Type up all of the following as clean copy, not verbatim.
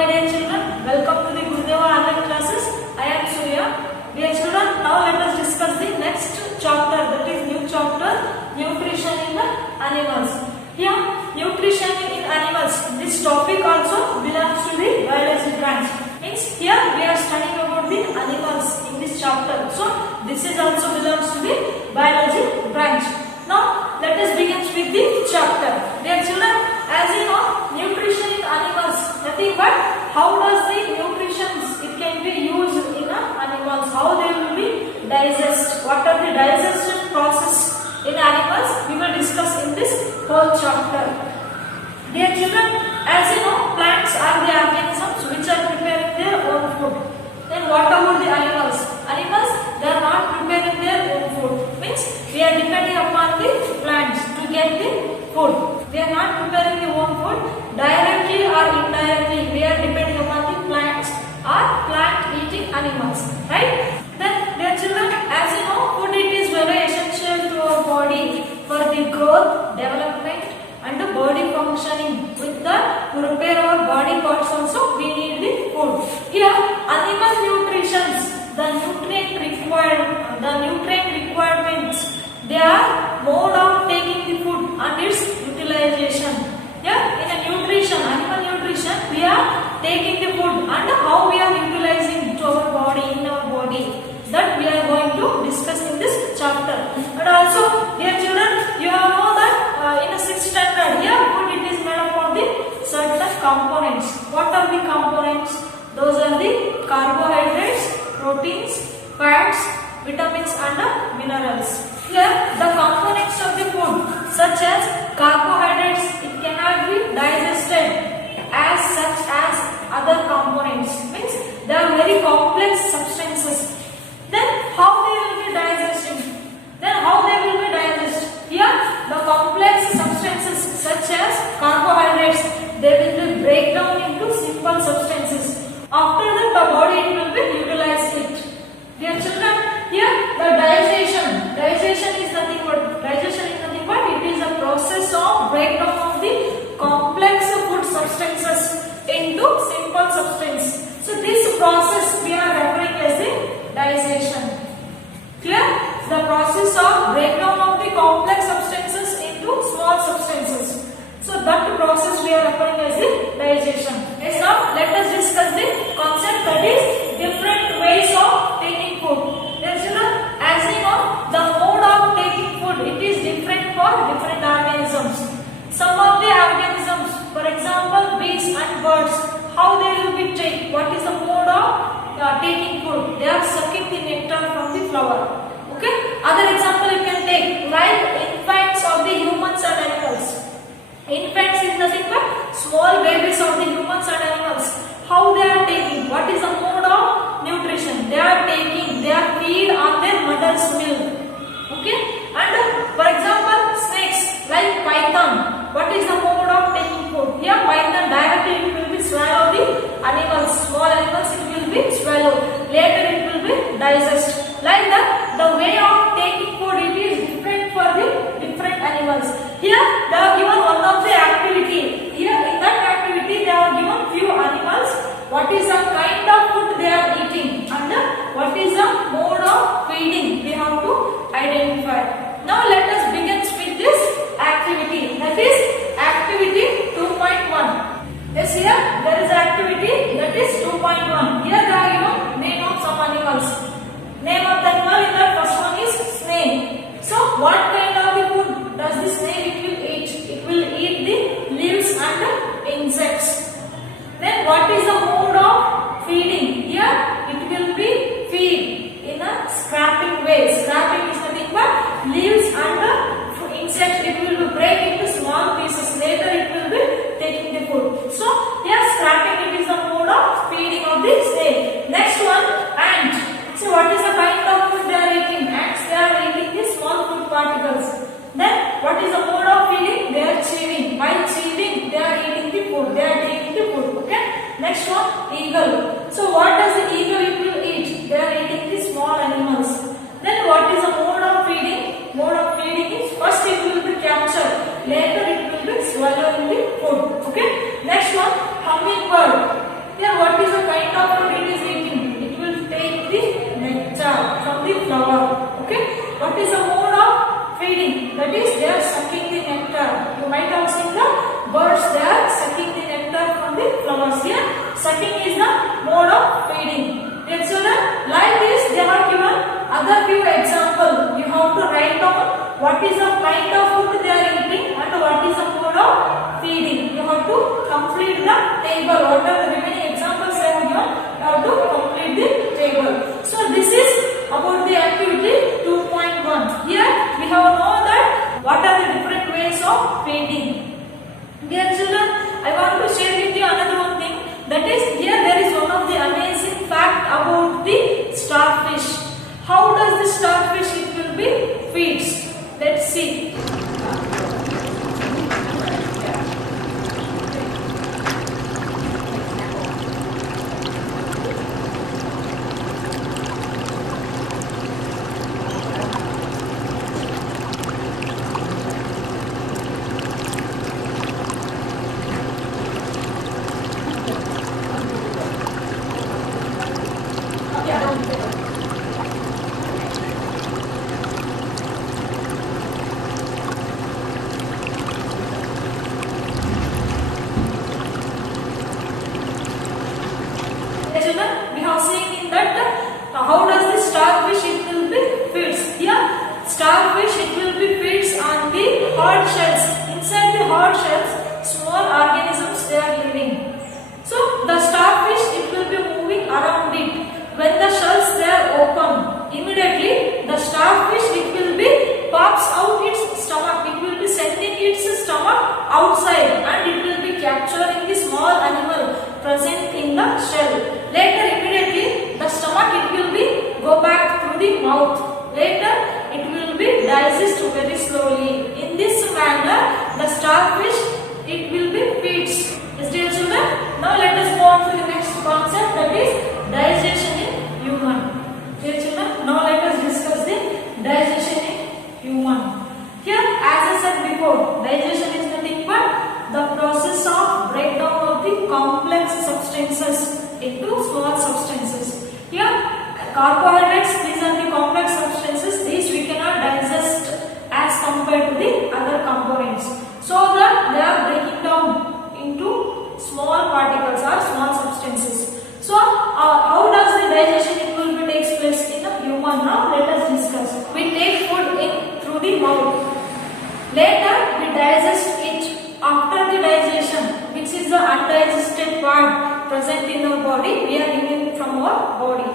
my dear children, welcome to the Gurudeva online classes. I am Surya. Dear children, now let us discuss the next chapter, that is new chapter, nutrition in the animals. Here, nutrition in animals, this topic also belongs to the biology branch. Means here we are studying about the animals in this chapter. So this is also belongs to the biology branch. Now let us begin with the chapter. Dear children, as you know, nutrition in animals, nothing but how does the nutrition it can be used in animals, how they will be digest, what are the digestion process in animals, we will discuss in this whole chapter. Dear children, as you know, plants are the organisms which are preparing their own food. Then what about the animals? Animals, they are not preparing their own food. Means we are depending upon the plants to get the food. They are not preparing their own food. Directly or indirectly, we are depending upon the plants or plant-eating animals. Right? Then, dear children, as you know, food it is very essential to our body for the growth, development, and the body functioning. With that, to repair our body parts also, we need the food. Here, animal nutrition, the nutrient requirements, they are mode of taking the food and its utilization. Yeah, in a nutrition, animal nutrition, we are taking the food and how we are utilizing to our body, in our body. That we are going to discuss in this chapter. And also, dear children, you have know that in a 6th standard, here food it is made up of the certain components. What are the components? Those are the carbohydrates, proteins, fats, vitamins and minerals. Here, the components of the food, such as carbohydrates, it cannot be digested as such as other components. Means they are very complex substances. Then how they will be digesting? Here the complex substances such as carbohydrates, they will be break down into simple substances. After that the body it will be utilize it. Dear children, here the digestion is nothing but it is a process of breakdown of the complex food substances into simple substance. So this process we are referring as the digestion. Clear? The process of breakdown of the complex substances into small substances. So that process we are referring as the digestion. Yes, now let us discuss the concept, that is different ways of taking food. Yes, as you know, the mode of taking food it is different for different organisms. Some of the organisms, for example bees and birds, how they will be taking, what is the mode of taking food? They are sucking the nectar from the flower. Okay. Other example you can take, like infants of the humans and animals. Infants is nothing but small babies of the humans and animals. How they are taking? What is the mode of nutrition? They are feed on their mother's milk. Okay. And for example, snakes like python. What is the mode of taking food? Here python directly it will be swallow the animals, small animals it will be swallow. Later it will be digest. Like that, the way of taking food it is different for the different animals. Here they are given one of the activity. Here in that activity they are given few animals. What is the kind of food they are eating and what is the mode of feeding we have to identify. Now let us begin with this activity. That is activity 2.1. Yes, here there is activity that is 2.1. Here they are given name of some animals. Name of the animal in the first one is snake. So what kind of the food does the snake it will eat? It will eat the leaves and insects. Then what is the mode of feeding? Here it will be feed in a scraping way. Scraping is nothing but leaves and insects. It will be break into small pieces. Later it will be taking the food. So here scraping it is the mode of feeding of the snake. Next one, ant. So what is the kind of food they are eating? Ants, they are eating the small food particles. Then what is the mode of feeding? They are chewing. While chewing, they are eating the food. They are taking the food. Okay. Next one, eagle. So what does the eagle it will eat? They are eating the small animals. Then what is the mode of feeding? Mode of feeding is first it will be captured. Later it will be swallowing the food. Okay. Next one, hummingbird. other few example, you have to write down what is the kind of food they are eating and what is the mode of feeding. You have to complete the table. What are the remaining examples I have given? You have to complete the table. So this is about the activity 2.1. Here we have known that what are the different ways of feeding. Dear children, I want to share with you another one thing. That is, here there is one of the amazing fact about the starfish. How does the starfish it will be feeds? Let's see. Children, we have seen in that how does the starfish it will be feeds. Here, starfish it will be feeds on the hard shells. Inside the hard shells, small organisms they are living. So the starfish it will be moving around it. When the shells they are open, immediately the starfish it will be pops out its stomach. It will be sending its stomach outside and it will be capturing the small animal present in the shell. Later immediately the stomach it will be go back through the mouth. Later it will be digest very slowly. In this manner the starfish it will be feeds. Yes, dear children. Now let us go on to the next concept, that is digestion in human. Dear children, now let us discuss the digestion in human. Here as I said before, digestion is nothing but the process of breakdown of the complex substances into small substances. Here carbohydrates, these are the complex substances. These we cannot digest as compared to the other components. So that they are breaking down into small particles or small substances. So how does the digestion it will be takes place in a human? Now let us discuss. We take food in through the mouth. Later we digest it. After the digestion, which is the undigested part present in our body, we are removing from our body.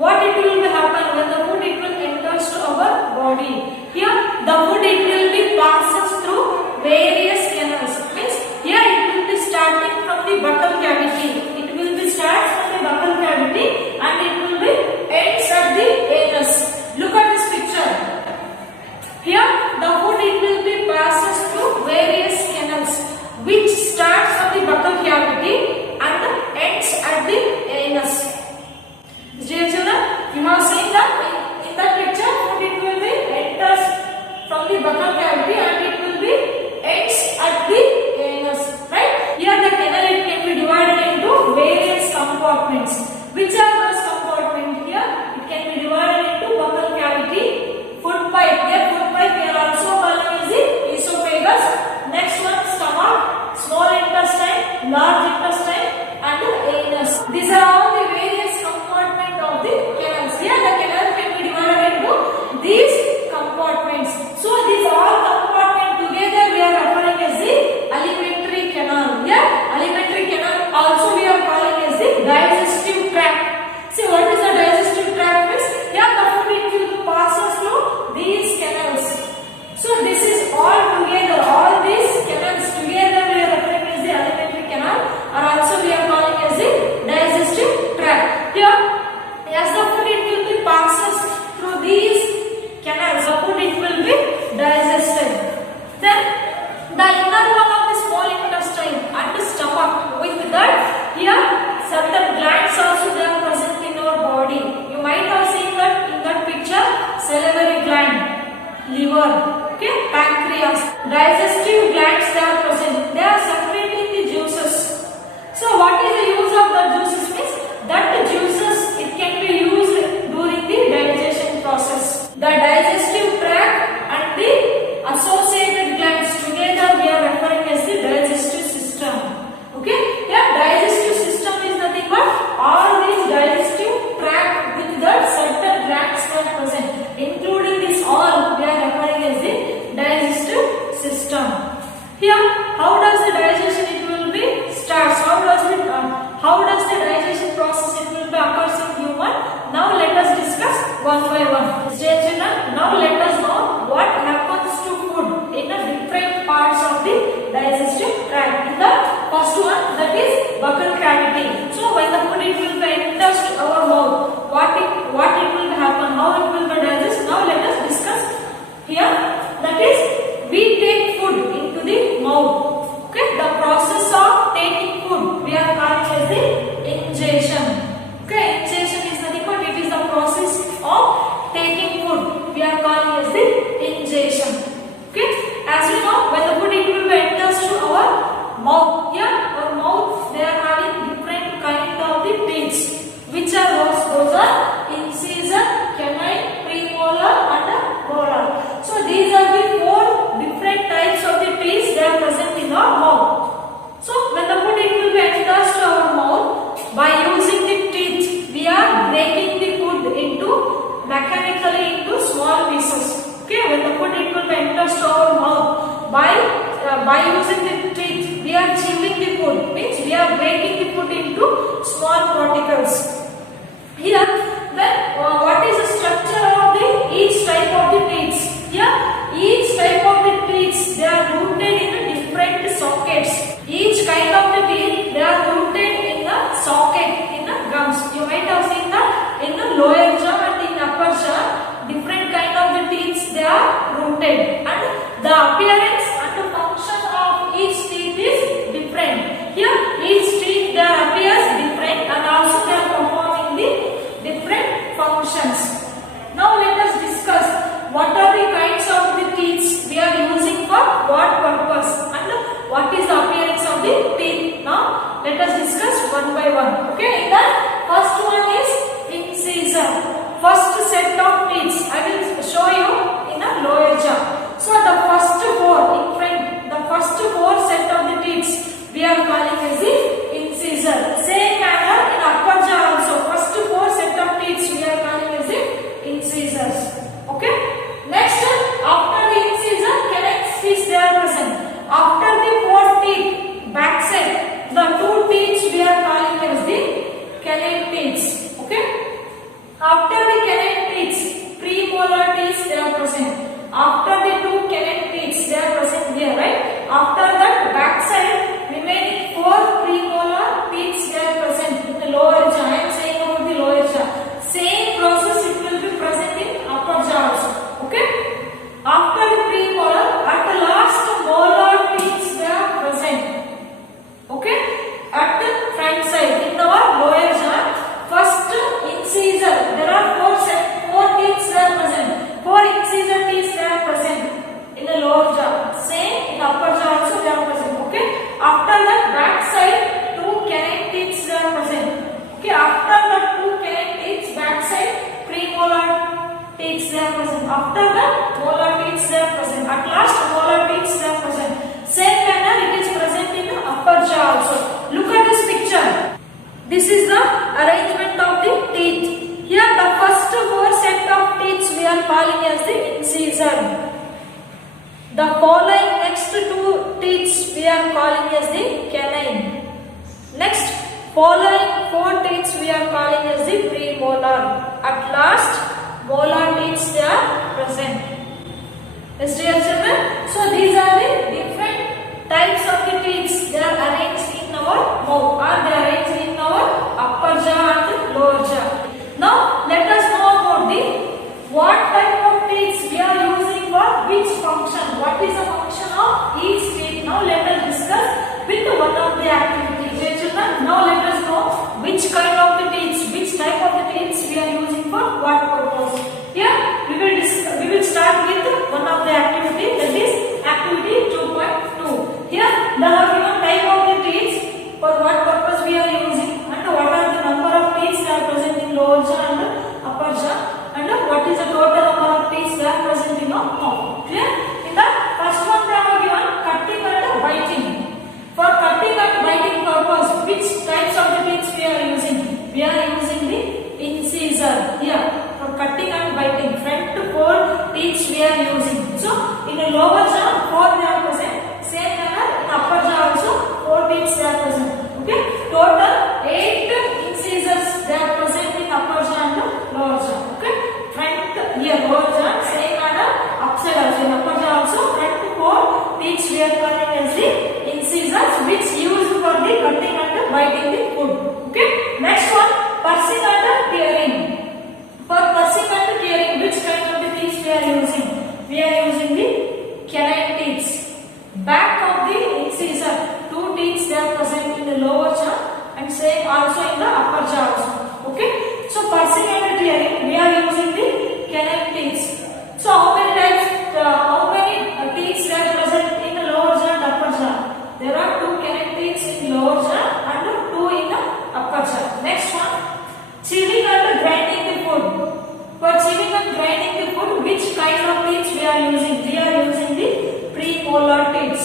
What it will be happen when the food it will enters to our body? Here the food it will be passes through various canals. Means here it will be starting from the buccal cavity. It will be start from the buccal cavity and it will be ends at the anus. Look at this picture. Here the food it will be passes through various canals which starts from the buccal cavity and ends at the anus. Dear children, you have seen that in that picture food it will be enters from the buccal cavity and it will be ends at the anus. Right? Here the canal it can be divided into various compartments. Which are those compartments? Here it can be divided into buccal cavity, food pipe. Here food pipe we are also calling as the esophagus. Next one stomach, small intestine, large intestine and the anus. These are all the various compartments of the canals. Here the canal can be divided into these compartments. So these all compartments together we are referring as the alimentary canal. Here alimentary canal also we are calling as the digestive tract. See what is the digestive tract means? Here the food it will passes through these canals. So this is all together, all these canals together we are referring as the alimentary canal or also we are calling as the digestive tract. Here as the food it will be passes through these canals, the food it will be digested. Then the inner wall of the small intestine and the stomach, with that here certain glands also they are present in our body. You might have seen that in that picture, salivary gland, liver, okay, pancreas, digestive glands they are present. They are secreting the juices. So what is the use of the juices means? That the juices it can be used during the digestion process. The digestive tract and the associated glands together we are referring as the digestive system. Okay, yeah, digestive system is nothing but all these digestive tract with the certain glands are present. jam. Here, how does the digestion it will be starts? How does the digestion process it will be occurs in human? Now let us discuss one by one. Dear children, now let us know what happens to food in the different parts of the digestive tract. In the first one, that is buccal cavity. So when the food it will be enters to our mouth, what it will happen? How it will be digested? Now let us discuss here. That is, we take food into the mouth. Okay, the process of taking food we are calling as the ingestion. Okay, ingestion is nothing but it is the process of taking food we are calling as the ingestion. Okay, as we know, when the food it will be enters to our mouth. Here, our mouth they are having different kind of the teeth. Which are those? Those are incisor, canine, premolar, and molar. So these are the four different types of the teeth they are present in our mouth. So when the food it will be enters to our mouth, by using the teeth, we are breaking the food into mechanically into small pieces. Okay, when the food it will be enters to our mouth, by using the teeth, we are chewing the food. Means we are breaking the food into small particles. Here, then what is the structure of the each type of the teeth? Here, each type of the teeth they are rooted in different sockets. Each kind of the teeth they are rooted in the socket in the gums. You might have seen that in the lower jaw and in upper jaw, different kind of the teeth they are rooted, and the appearance and the function of each teeth is different. Here, each teeth they appears different, and also they are performing the different functions. Now let us discuss what are the kinds of the teeth we are using for what purpose and what is the appearance of the teeth. Now let us discuss one by one. Okay, the first one is incisor. First set of teeth I will show you in a lower jaw. So the first four in front, the first four set of the teeth we are calling as the incisor. Same manner in upper jaw also. First four set of teeth we are calling as the incisors. Okay. Next, after the incisor, canine teeth they are present. After the four teeth, back side, the two teeth we are calling as the canine teeth. Okay. After the canine teeth, premolar teeth they are present. After the two canine teeth they are present here, right? After that, back side, remaining four premolar teeth they are present in the lower jaw. I am saying about the lower jaw. Same process it will be present in upper jaw also. Okay. After the premolar, at the last molar teeth they are present. Okay. At the front side in our lower jaw, first incisor there are four teeth they are present. Four incisor teeth they are present in the lower jaw. Same in upper jaw also they are present. Okay. After that, back side two canine teeth they are present. Okay. After the two canine teeth, back side premolar teeth they are present. After that, molar teeth they are present. At last, molar teeth they are present. Same manner it is present in the upper jaw also. Look at this picture. This is the arrangement of the teeth. Here the first four set of teeth we are calling as the incisor. The following next two teeth we are calling as the canine. Next, following four teeth we are calling as the premolar. At last, molar teeth they are present. Yes, dear children. So these are the different types of the teeth. They are arranged in our mouth, or they are arranged in our upper jaw and lower jaw. Now let us know about the what type of teeth we are using for which function. What is the function of each teeth? Now let us discuss with one of the activities. Dear children, now let us know which kind of the teeth, which type of the teeth we are using for what purpose. Here we will start with one of the activity, that is activity 2. are calling as the incisors, which used for the cutting and biting the food. Okay. Next one, pursing and tearing. For pursing and tearing, which kind of the teeth we are using? We are using the canine teeth. Back of the incisor, two teeth they are present in the lower jaw and same also in the upper jaw also. Okay. So pursing and tearing, we are using the canine teeth. So how many types? How many teeth they are present in the lower jaw and upper jaw? There are two canine teeth in lower jaw and two in the upper jaw. Next one, chewing and grinding the food. For chewing and grinding the food, which kind of teeth we are using? We are using the premolar teeth.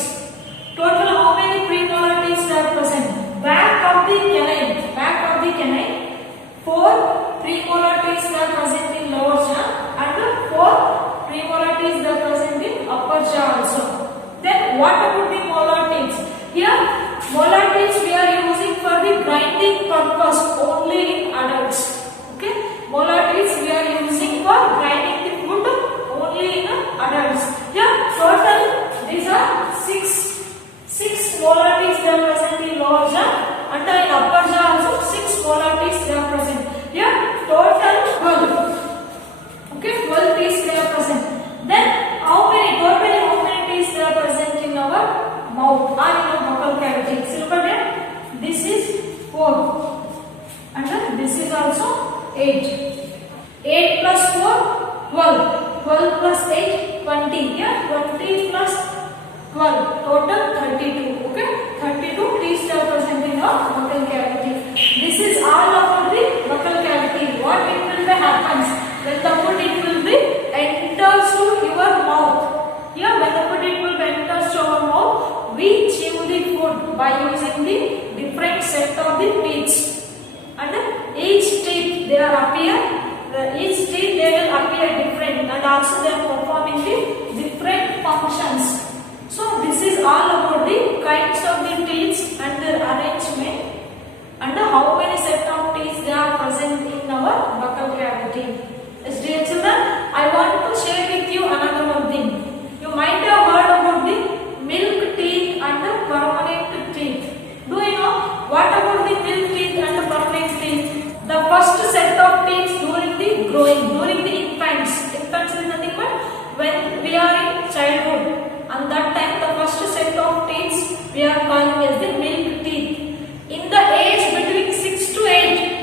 Total how many premolar teeth are present? Back of the canine, 4 premolar teeth are present in lower jaw and 4 premolar teeth are present in upper jaw also. Then what about the molar teeth? Here molar teeth we are using for the grinding purpose only in adults. Okay, molar teeth we are using for grinding the food only in adults. Here total these are 6 molar teeth they are present in lower jaw and in upper jaw also 6 molar teeth they are present. Here total 12. Okay, 12 teeth they are present. Then totally how many teeth they are present in our mouth or in our buccal cavity? So look at it. This is 4 and this is also 8. 8 plus 4 12. 12 plus 8 20. Here 20 plus 12 total 32. Okay, 32 teeth are present in our buccal cavity. This is all about the buccal cavity. What it will be happens when the food it will be enters to your mouth. Here when the food it will be enters to our mouth, we chew the food by using the different set of the teeth. And each teeth they are appear. Each teeth they will appear different and also they are performing the different functions. So this is all about the kinds of the teeth and their arrangement and how many set of teeth they are present in our buccal cavity. Yes, dear children, I want to share with you another one thing. You might have heard about the milk teeth and the permanent teeth. Do you know what about the milk teeth and the permanent teeth? The first set of teeth during the growing, during the infants. Infants is nothing but when we are in childhood. And that time the first set of teeth we are calling as the milk teeth. In the age between 6 to 8,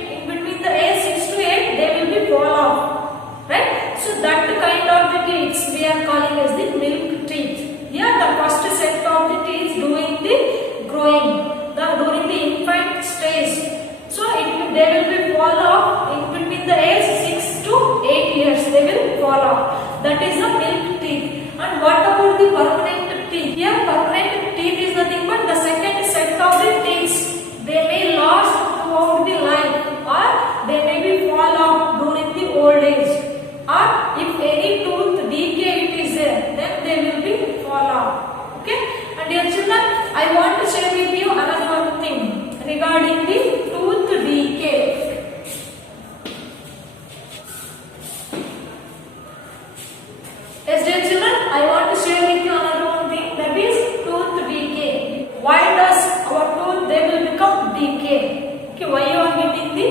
they will be fall off, right? So that kind of the teeth we are calling as the milk teeth. Here the first set of the teeth during the growing, during the infant stage. So they will be fall off in between the age 6 to 8 years. They will fall off. That is the milk teeth. And what about the permanent teeth? Here permanent teeth is nothing but the second set of the teeth. They may last throughout the life or they may be fall off during the old age. Or if any tooth decay it is there, then they will be fall off. Okay? And dear children, I want to share with you another one thing regarding the tooth decay. Yes, dear children, I want to share with you another one thing, that is tooth decay. Why does our tooth they will become decay? Okay, why you are getting the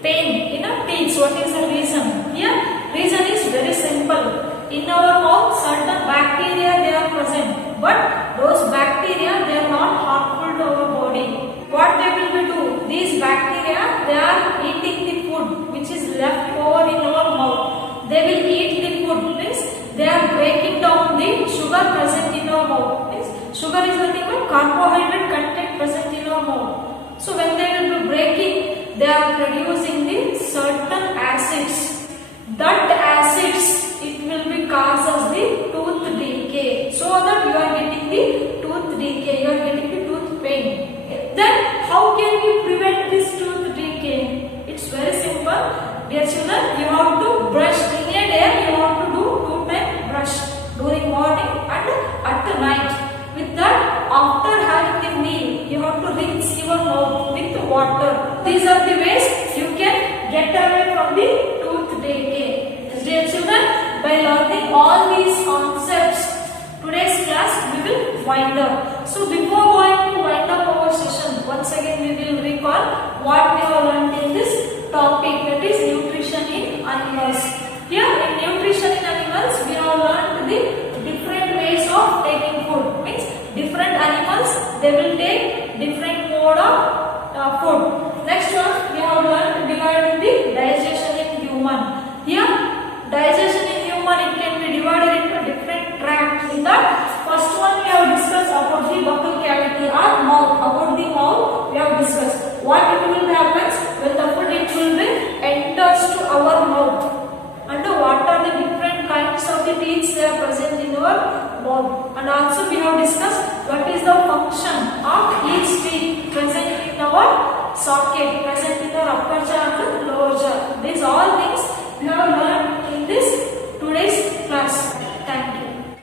pain in our teeth? What is the reason? Here, reason is very simple. In our mouth, certain bacteria they are present, but those bacteria they are not harmful to our body. What they will be do? These bacteria they are eating the food which is left over in our mouth. They will eat the food, means they are breaking down the sugar present in our mouth. Means sugar is nothing but carbohydrate content present in our mouth. So when they will be breaking, they are producing the certain acids. That acids it will be causes the tooth decay. So that you are getting the tooth decay, you are getting the tooth pain. Then how can you prevent this tooth decay? It's very simple. Dear children, you have to brush in a day. You have to do 2 times brush during morning and at night. With that, after having the meal, you have to rinse your mouth with water. These are the ways you can get away from the tooth decay. Dear children, by learning all these concepts, today's class we will wind up. So before going to wind up our session, once again we will recall what we have learned in this topic, that is nutrition in animals. Here in nutrition in animals we have learned the different ways of taking food. Means different animals they will take different mode of food. Next one we have learned regarding the digestion in human. Here digestion in human, it can be divided into different tracts. In that first one we have discussed about the buccal cavity or mouth. About the mouth we have discussed what it will happens when the food it will be enters to our mouth, and what are the different kinds of the teeth they are present in our mouth. And also we have discussed what is the function of each teeth present in our socket, present in our upper jaw and lower jaw. These all